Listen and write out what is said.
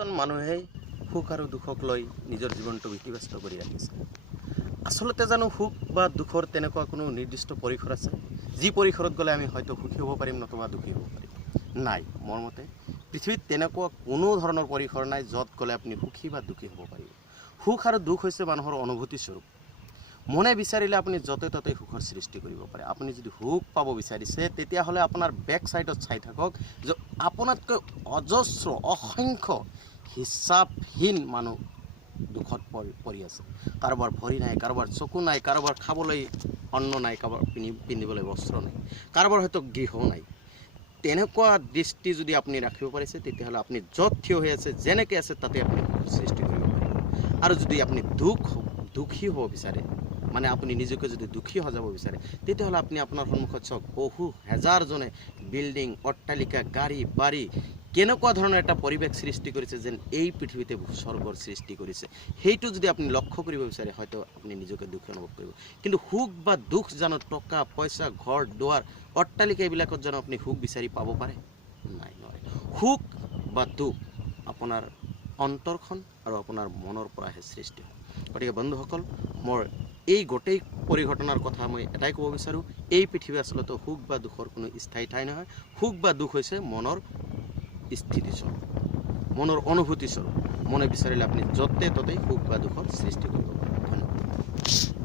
প্ৰতিজন মানুহেই সুখ আৰু দুখক লৈ নিজৰ জীৱনটো ব্যতিব্যস্ত কৰি আহিছে। আচলতে জানো সুখ বা দুখৰ তেনেকুৱা কোনো নিৰ্দিষ্ট পৰিসৰ আছে, যি পৰিসৰত গ'লে আমি হয়তো সুখী হ'ব পাৰিম নতুবা দুখী হ'ব পাৰিম? নাই, মোৰ মতে পৃথিৱীত তেনেকুৱা কোনো ধৰণৰ পৰিসৰ নাই য'ত গ'লে আপুনি সুখী বা দুখী হ'ব পাৰিব। সুখ আৰু দুখ হৈছে মানুহৰ অনুভূতি স্বৰূপ। মনে বিচাৰিলে আপুনি য'তে ত'তে সুখৰ সৃষ্টি কৰিব পাৰে। আপুনি যদি সুখ পাব বিচাৰিছে তেতিয়াহ'লে আপোনাৰ বেক ছাইডত চাই থাকক যে আপোনাতকৈ অজস্ৰ অসংখ্য হিচাপহীন মানুহ দুখত পৰি আছে। কাৰোবাৰ ভৰি নাই, কাৰোবাৰ চকু নাই, কাৰোবাৰ খাবলৈ অন্ন নাই, কাৰোবাৰ পিন্ধিবলৈ বস্ত্ৰ নাই, কাৰোবাৰ হয়তো গৃহ নাই। তেনেকুৱা দৃষ্টি যদি আপুনি ৰাখিব পাৰিছে তেতিয়াহ'লে আপুনি য'ত থিয় হৈ আছে, যেনেকৈ আছে তাতে আপুনি সৃষ্টি কৰিব পাৰিব। আৰু যদি আপুনি দুখী হ'ব বিচাৰে, মানে আপুনি নিজকে যদি দুখী সজাব বিচাৰে, তেতিয়াহ'লে আপুনি আপোনাৰ সন্মুখত চাওক বহু হেজাৰজনে বিল্ডিং, অট্টালিকা, গাড়ী বাৰী কেনেকুৱা ধৰণৰ এটা পৰিৱেশ সৃষ্টি কৰিছে যেন এই পৃথিৱীতে স্বৰ্গৰ সৃষ্টি কৰিছে। সেইটো যদি আপুনি লক্ষ্য কৰিব বিচাৰে হয়তো আপুনি নিজকে দুখী অনুভৱ কৰিব। কিন্তু সুখ বা দুখ জানো টকা পইচা, ঘৰ দুৱাৰ, অট্টালিকা এইবিলাকত জানো আপুনি সুখ বিচাৰি পাব পাৰে? নাই, নোৱাৰে। সুখ বা দুখ আপোনাৰ অন্তৰখন আৰু আপোনাৰ মনৰ পৰাহে সৃষ্টি হয়। গতিকে বন্ধুসকল, মোৰ এই গোটেই পৰিঘটনাৰ কথা মই এটাই ক'ব বিচাৰোঁ, এই পৃথিৱী আচলতে সুখ বা দুখৰ কোনো স্থায়ী ঠাই নহয়। সুখ বা দুখ হৈছে মনৰ স্থিতিস্বৰূপ, মনৰ অনুভূতিস্বৰূপ। মনে বিচাৰিলে আপুনি য'তে ত'তেই সুখ বা দুখৰ সৃষ্টি কৰিব পাৰে। ধন্যবাদ।